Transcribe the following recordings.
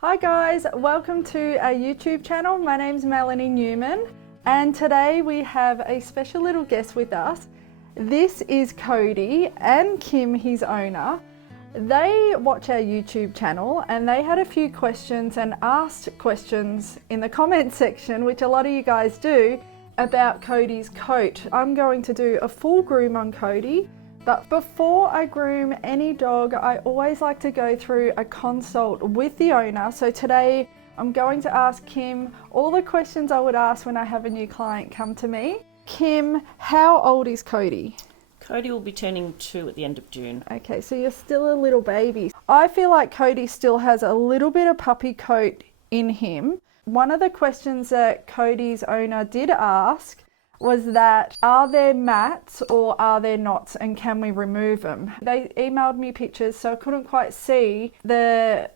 Hi guys, welcome to our YouTube channel. My name's Melanie Newman and today we have a special little guest with us. This is Cody and Kim, his owner. They watch our YouTube channel and they had a few questions and asked questions in the comment section, which a lot of you guys do, about Cody's coat. I'm going to do a full groom on Cody. But before I groom any dog, I always like to go through a consult with the owner. So today I'm going to ask Kim all the questions I would ask when I have a new client come to me. Kim, how old is Cody? Cody will be turning 2 at the end of June. Okay, so you're still a little baby. I feel like Cody still has a little bit of puppy coat in him. One of the questions that Cody's owner did ask was that, are there mats or are there knots and can we remove them? They emailed me pictures, so I couldn't quite see the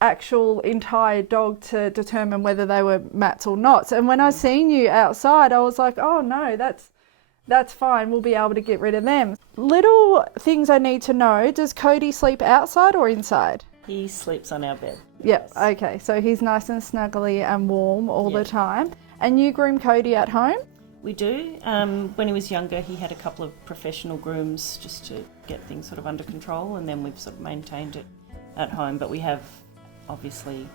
actual entire dog to determine whether they were mats or knots. And when I seen you outside, I was like, oh no, that's fine, we'll be able to get rid of them. Little things I need to know, does Cody sleep outside or inside? He sleeps on our bed. Yep, okay, so he's nice and snuggly and warm all the time. And you groom Cody at home? We do. When he was younger, he had a couple of professional grooms just to get things sort of under control, and then we've sort of maintained it at home. But we have obviously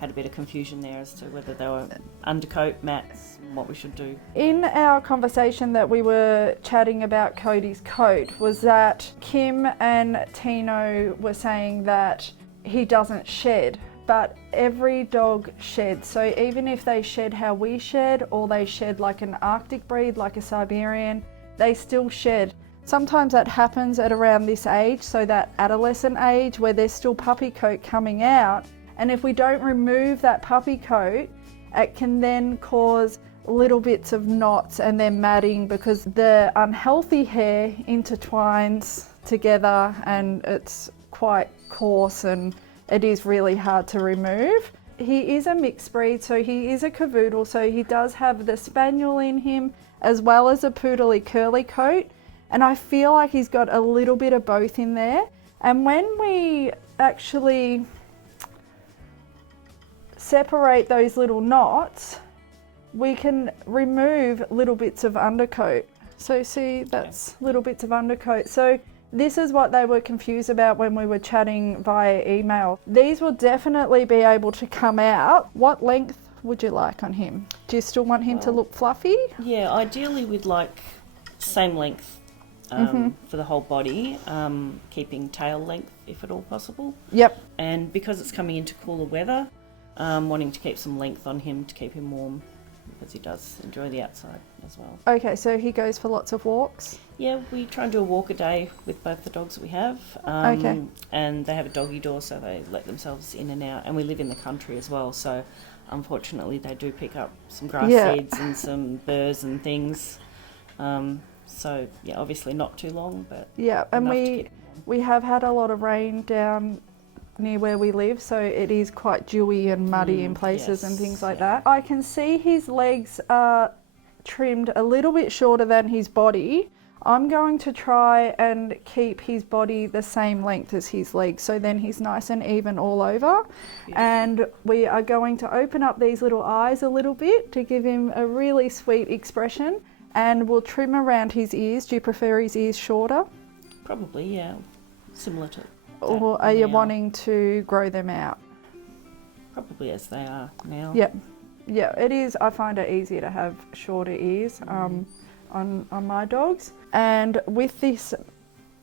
had a bit of confusion there as to whether they were undercoat, mats, and what we should do. In our conversation that we were chatting about Cody's coat was that Kim and Tino were saying that he doesn't shed. But every dog sheds, so even if they shed how we shed or they shed like an Arctic breed, like a Siberian, they still shed. Sometimes that happens at around this age, so that adolescent age where there's still puppy coat coming out, and if we don't remove that puppy coat, it can then cause little bits of knots and then matting because the unhealthy hair intertwines together and it's quite coarse and it is really hard to remove. He is a mixed breed, so he is a Cavoodle, so he does have the Spaniel in him as well as a poodly curly coat, and I feel like he's got a little bit of both in there. And when we actually separate those little knots, we can remove little bits of undercoat. So see, that's little bits of undercoat. So this is what they were confused about when we were chatting via email. These will definitely be able to come out. What length would you like on him? Do you still want him to look fluffy? Yeah, ideally we'd like same length for the whole body, keeping tail length if at all possible. Yep. And because it's coming into cooler weather, wanting to keep some length on him to keep him warm, because he does enjoy the outside as well. Okay, so he goes for lots of walks? Yeah, we try and do a walk a day with both the dogs that we have. Okay. And they have a doggy door, so they let themselves in and out. And we live in the country as well, so unfortunately they do pick up some grass seeds and some burrs and things. So yeah, obviously not too long, but yeah, and we have had a lot of rain down near where we live, so it is quite dewy and muddy in places and things like that. I can see his legs are trimmed a little bit shorter than his body. I'm going to try and keep his body the same length as his legs, so then he's nice and even all over. And we are going to open up these little eyes a little bit to give him a really sweet expression, and we'll trim around his ears. Do you prefer his ears shorter? Probably, yeah, similar to. Or are you wanting to grow them out? Probably as they are now. Yep. Yeah, it is. I find it easier to have shorter ears on my dogs. And with this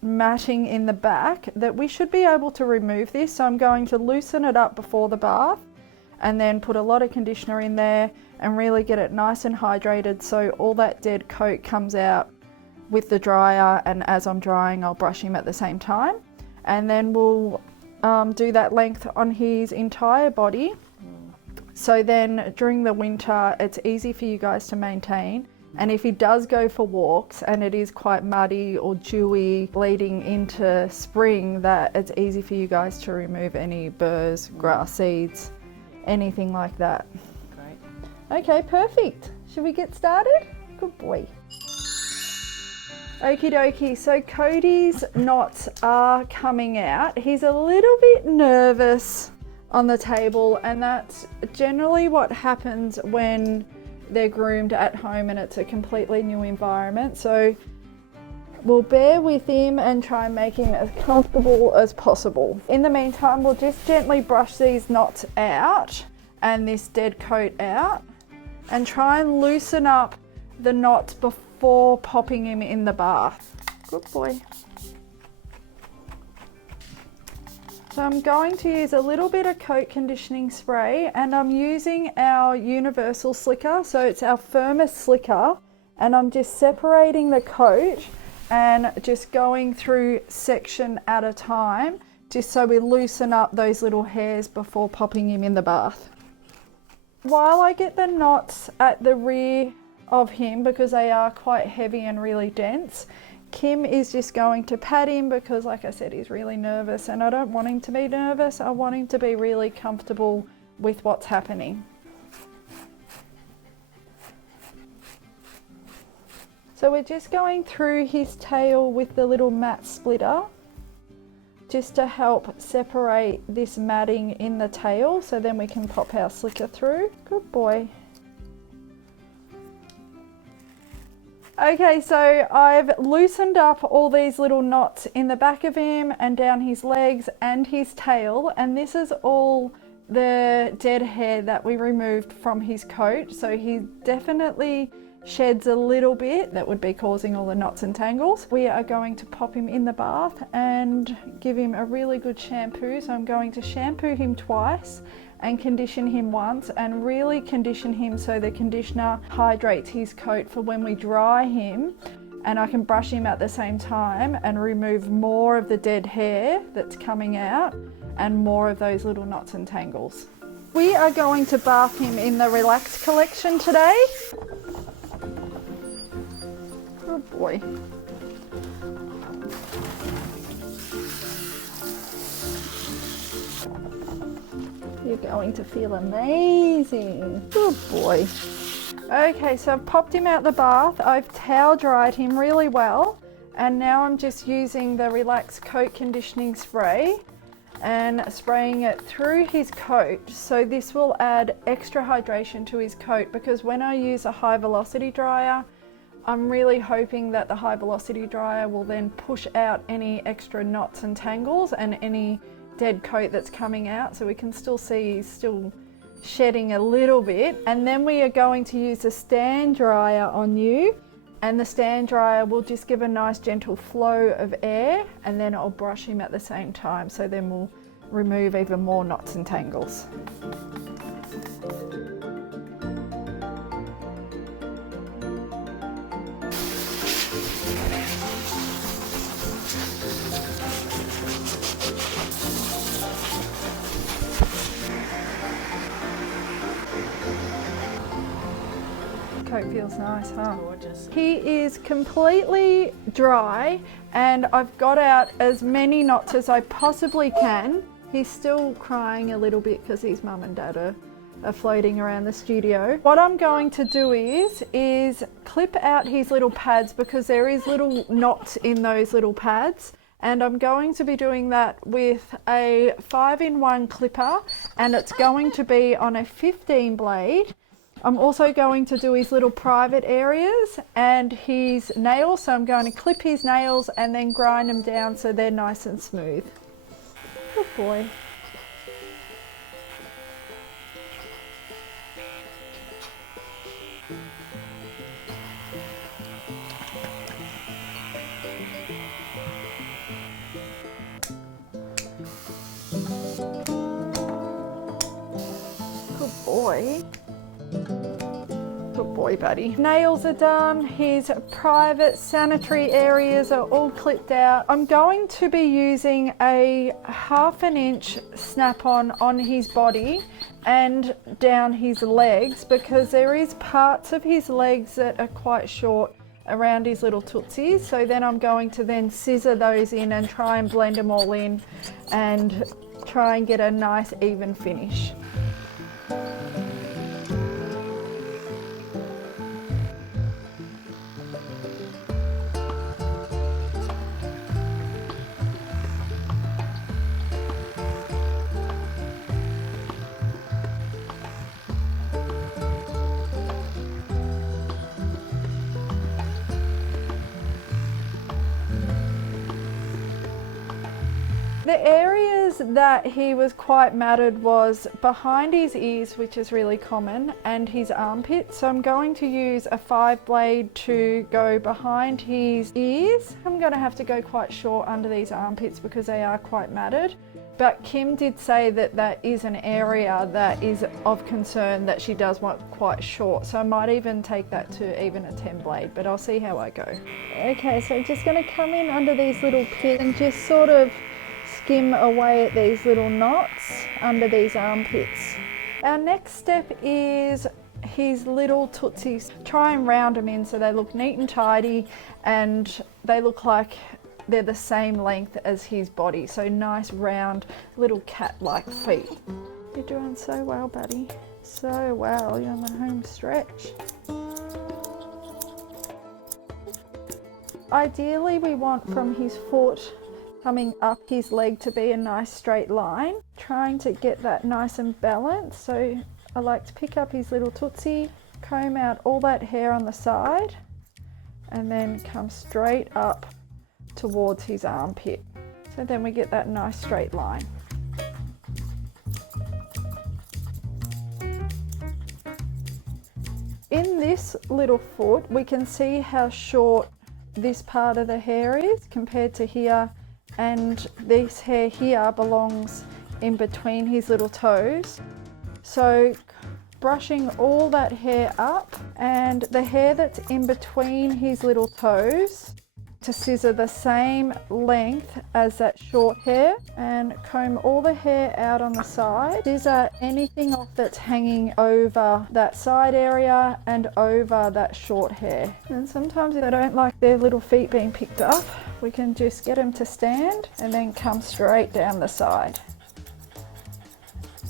matting in the back, that we should be able to remove this. So I'm going to loosen it up before the bath and then put a lot of conditioner in there and really get it nice and hydrated so all that dead coat comes out with the dryer, and as I'm drying I'll brush him at the same time. And then we'll do that length on his entire body. So then during the winter, it's easy for you guys to maintain. And if he does go for walks and it is quite muddy or dewy leading into spring, that it's easy for you guys to remove any burrs, grass seeds, anything like that. Great. Okay, perfect. Should we get started? Good boy. Okie dokie, so Cody's knots are coming out. He's a little bit nervous on the table, and that's generally what happens when they're groomed at home and it's a completely new environment. So we'll bear with him and try and make him as comfortable as possible. In the meantime, we'll just gently brush these knots out and this dead coat out and try and loosen up the knots before popping him in the bath. Good boy. So I'm going to use a little bit of coat conditioning spray, and I'm using our universal slicker, so it's our firmest slicker, and I'm just separating the coat and just going through section at a time, just so we loosen up those little hairs before popping him in the bath. While I get the knots at the rear of him, because they are quite heavy and really dense, Kim is just going to pat him because, like I said, he's really nervous, and I don't want him to be nervous. I want him to be really comfortable with what's happening. So we're just going through his tail with the little mat splitter just to help separate this matting in the tail, so then we can pop our slicker through. Good boy. Okay, so I've loosened up all these little knots in the back of him and down his legs and his tail, and this is all the dead hair that we removed from his coat. So he definitely sheds a little bit that would be causing all the knots and tangles. We are going to pop him in the bath and give him a really good shampoo. So I'm going to shampoo him twice and condition him once, and really condition him so the conditioner hydrates his coat for when we dry him, and I can brush him at the same time and remove more of the dead hair that's coming out and more of those little knots and tangles. We are going to bath him in the Relax collection today. Good boy. You're going to feel amazing. Good boy. Okay, so I've popped him out the bath. I've towel dried him really well, and now I'm just using the Relax coat conditioning spray and spraying it through his coat. So this will add extra hydration to his coat, because when I use a high velocity dryer, I'm really hoping that the high velocity dryer will then push out any extra knots and tangles and any dead coat that's coming out, so we can still see he's still shedding a little bit. And then we are going to use a stand dryer on you, and the stand dryer will just give a nice gentle flow of air, and then I'll brush him at the same time, so then we'll remove even more knots and tangles. Coat feels nice, huh? Gorgeous. He is completely dry, and I've got out as many knots as I possibly can. He's still crying a little bit because his mum and dad are floating around the studio. What I'm going to do is clip out his little pads, because there is little knots in those little pads, and I'm going to be doing that with a 5-in-1 clipper, and it's going to be on a 15 blade. I'm also going to do his little private areas and his nails, so I'm going to clip his nails and then grind them down so they're nice and smooth. Good boy. Good boy. Good boy, buddy. Nails are done. His private sanitary areas are all clipped out. I'm going to be using a 1/2 inch snap-on on his body and down his legs, because there is parts of his legs that are quite short around his little tootsies. So then I'm going to then scissor those in and try and blend them all in and try and get a nice even finish. The areas that he was quite matted was behind his ears, which is really common, and his armpits. So I'm going to use a 5 blade to go behind his ears. I'm going to have to go quite short under these armpits because they are quite matted. But Kim did say that that is an area that is of concern, that she does want quite short. So I might even take that to even a 10 blade, but I'll see how I go. Okay, so I'm just going to come in under these little pits and just sort of skim away at these little knots under these armpits. Our next step is his little tootsies. Try and round them in so they look neat and tidy and they look like they're the same length as his body. So nice round little cat-like feet. You're doing so well, buddy. So well, you're on the home stretch. Ideally we want from his foot coming up his leg to be a nice straight line. Trying to get that nice and balanced. So I like to pick up his little tootsie, comb out all that hair on the side, and then come straight up towards his armpit. So then we get that nice straight line. In this little foot, we can see how short this part of the hair is compared to here, and this hair here belongs in between his little toes. So brushing all that hair up, and the hair that's in between his little toes, to scissor the same length as that short hair, and comb all the hair out on the side. Scissor anything off that's hanging over that side area and over that short hair. And sometimes if they don't like their little feet being picked up, we can just get them to stand and then come straight down the side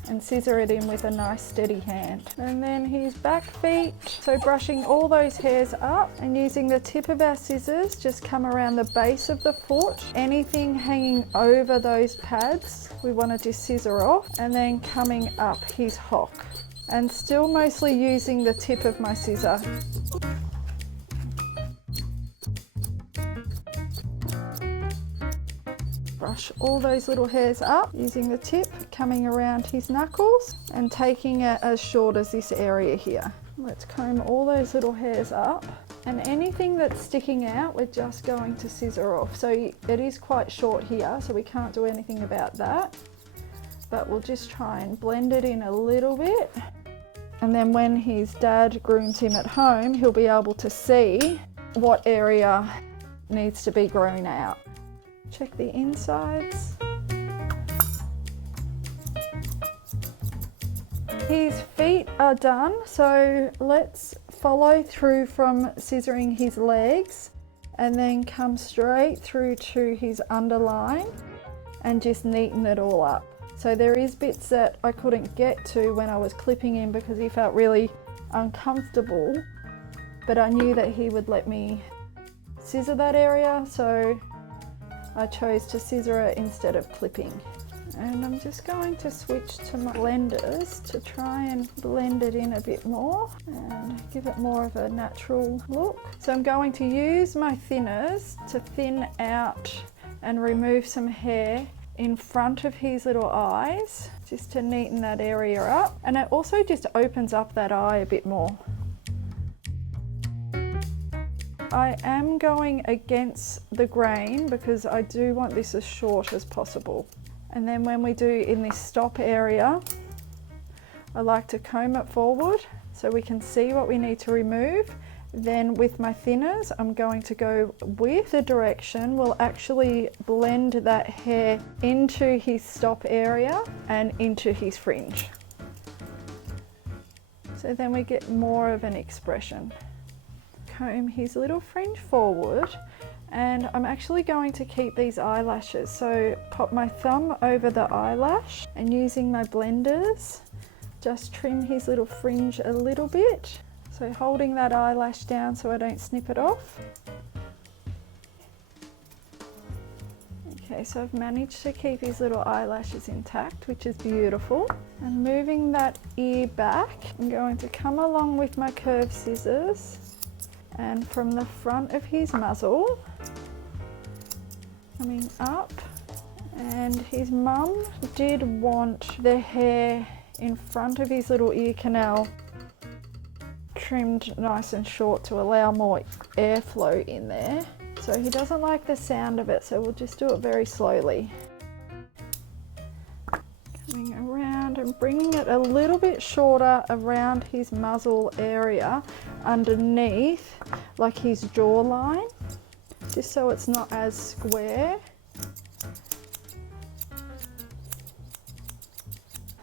and scissor it in with a nice steady hand. And then his back feet, so brushing all those hairs up and using the tip of our scissors, just come around the base of the foot. Anything hanging over those pads, we want to just scissor off, and then coming up his hock. And still mostly using the tip of my scissor. Brush all those little hairs up using the tip, coming around his knuckles and taking it as short as this area here. Let's comb all those little hairs up, and anything that's sticking out we're just going to scissor off. So it is quite short here, so we can't do anything about that, but we'll just try and blend it in a little bit. And then when his dad grooms him at home, he'll be able to see what area needs to be grown out. Check the insides. His feet are done, so let's follow through from scissoring his legs and then come straight through to his underline and just neaten it all up. So there is bits that I couldn't get to when I was clipping him because he felt really uncomfortable, but I knew that he would let me scissor that area, so I chose to scissor it instead of clipping. And I'm just going to switch to my blenders to try and blend it in a bit more and give it more of a natural look. So I'm going to use my thinners to thin out and remove some hair in front of his little eyes, just to neaten that area up. And it also just opens up that eye a bit more. I am going against the grain because I do want this as short as possible. And then when we do in this stop area, I like to comb it forward so we can see what we need to remove. Then with my thinners, I'm going to go with the direction. We'll actually blend that hair into his stop area and into his fringe. So then we get more of an expression. Comb his little fringe forward, and I'm actually going to keep these eyelashes. So pop my thumb over the eyelash and using my blenders, just trim his little fringe a little bit. So holding that eyelash down so I don't snip it off. Okay, so I've managed to keep his little eyelashes intact, which is beautiful. And moving that ear back, I'm going to come along with my curved scissors, and from the front of his muzzle, coming up And his mum did want the hair in front of his little ear canal trimmed nice and short to allow more airflow in there. So he doesn't like the sound of it, so we'll just do it very slowly. Coming around and bringing it a little bit shorter around his muzzle area underneath, like his jawline, just so it's not as square.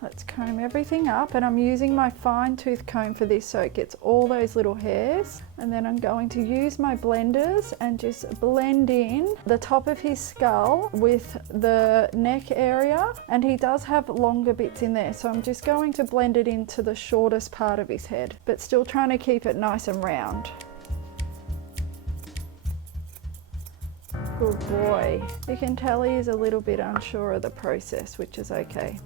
Let's comb everything up, and I'm using my fine tooth comb for this so it gets all those little hairs. And then I'm going to use my blenders and just blend in the top of his skull with the neck area. And he does have longer bits in there, so I'm just going to blend it into the shortest part of his head, but still trying to keep it nice and round. Good boy. You can tell he's a little bit unsure of the process, which is okay.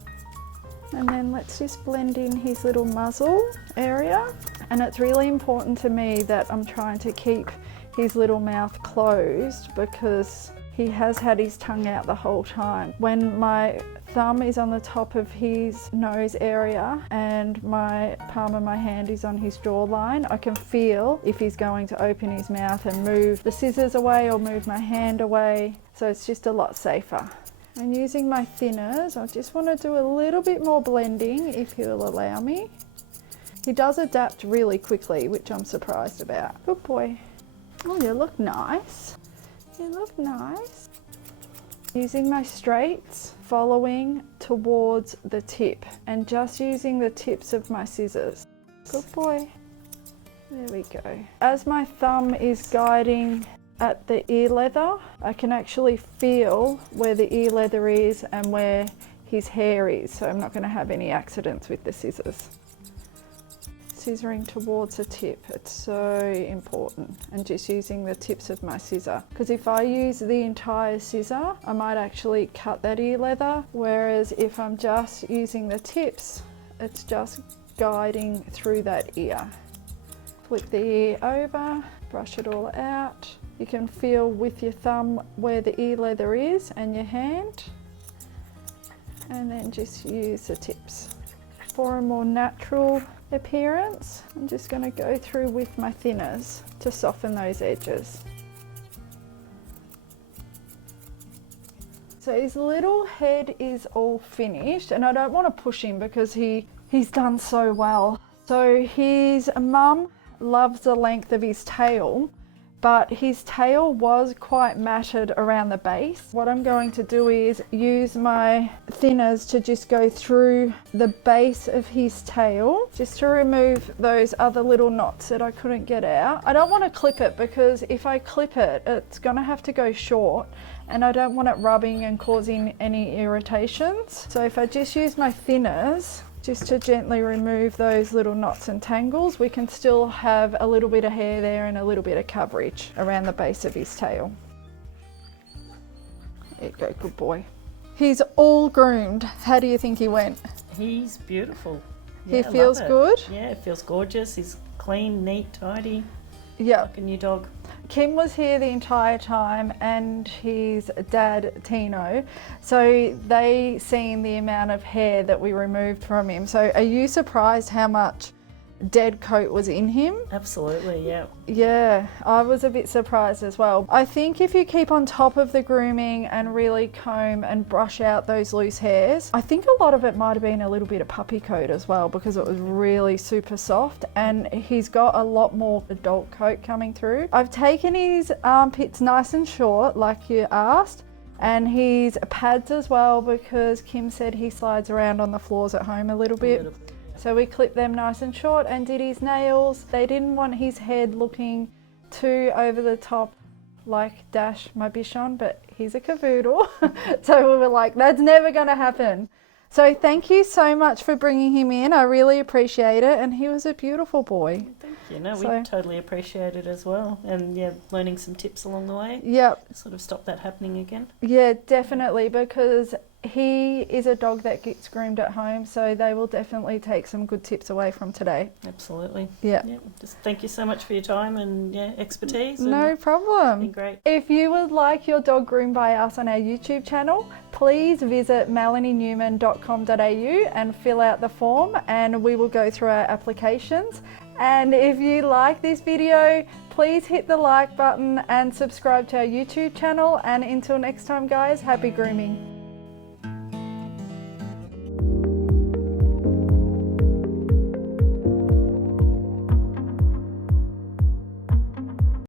And then let's just blend in his little muzzle area. And it's really important to me that I'm trying to keep his little mouth closed because he has had his tongue out the whole time. When my thumb is on the top of his nose area and my palm of my hand is on his jawline, I can feel if he's going to open his mouth and move the scissors away or move my hand away. So it's just a lot safer. And using my thinners, I just want to do a little bit more blending if he'll allow me. He does adapt really quickly, which I'm surprised about. Good boy. Oh, you look nice. You look nice. Using my straights, following towards the tip and just using the tips of my scissors. Good boy. There we go. As my thumb is guiding at the ear leather, I can actually feel where the ear leather is and where his hair is, so I'm not going to have any accidents with the scissors. Scissoring towards the tip, it's so important, and just using the tips of my scissor, because if I use the entire scissor I might actually cut that ear leather, whereas if I'm just using the tips it's just guiding through that ear. Flip the ear over, brush it all out. You can feel with your thumb where the ear leather is and your hand, and then just use the tips. For a more natural appearance, I'm just going to go through with my thinners to soften those edges. So his little head is all finished, and I don't want to push him because he's done so well. So his mum loves the length of his tail, but his tail was quite matted around the base. What I'm going to do is use my thinners to just go through the base of his tail, just to remove those other little knots that I couldn't get out. I don't want to clip it because if I clip it, it's gonna have to go short, and I don't want it rubbing and causing any irritations. So if I just use my thinners, just to gently remove those little knots and tangles, we can still have a little bit of hair there and a little bit of coverage around the base of his tail. There you go, good boy. He's all groomed. How do you think he went? He's beautiful. He Yeah, feels love it. good? Yeah, it feels gorgeous. He's clean, neat, tidy, Yeah. like a new dog. Kim was here the entire time, and his dad Tino, so they seen the amount of hair that we removed from him. So are you surprised how much dead coat was in him? Absolutely, yeah. Yeah, I was a bit surprised as well. I think if you keep on top of the grooming and really comb and brush out those loose hairs, I think a lot of it might have been a little bit of puppy coat as well, because it was really super soft, and he's got a lot more adult coat coming through. I've taken his armpits nice and short like you asked, and his pads as well, because Kim said he slides around on the floors at home a little bit. So we clipped them nice and short and did his nails. They didn't want his head looking too over the top like Dash, my Bichon, but he's a Cavoodle. So we were like, that's never gonna happen. So thank you so much for bringing him in. I really appreciate it, and he was a beautiful boy. Thank you. No, we So- totally appreciate it as well. And yeah, learning some tips along the way. Yep, Sort of stop that happening again. yeah, definitely, because he is a dog that gets groomed at home, so they will definitely take some good tips away from today. Absolutely. Yeah. Yeah. Just thank you so much for your time and expertise. and No It's been problem. great. If you would like your dog groomed by us on our YouTube channel, please visit melanienewman.com.au and fill out the form, and we will go through our applications. And if you like this video, please hit the like button and subscribe to our YouTube channel. And until next time guys, happy grooming.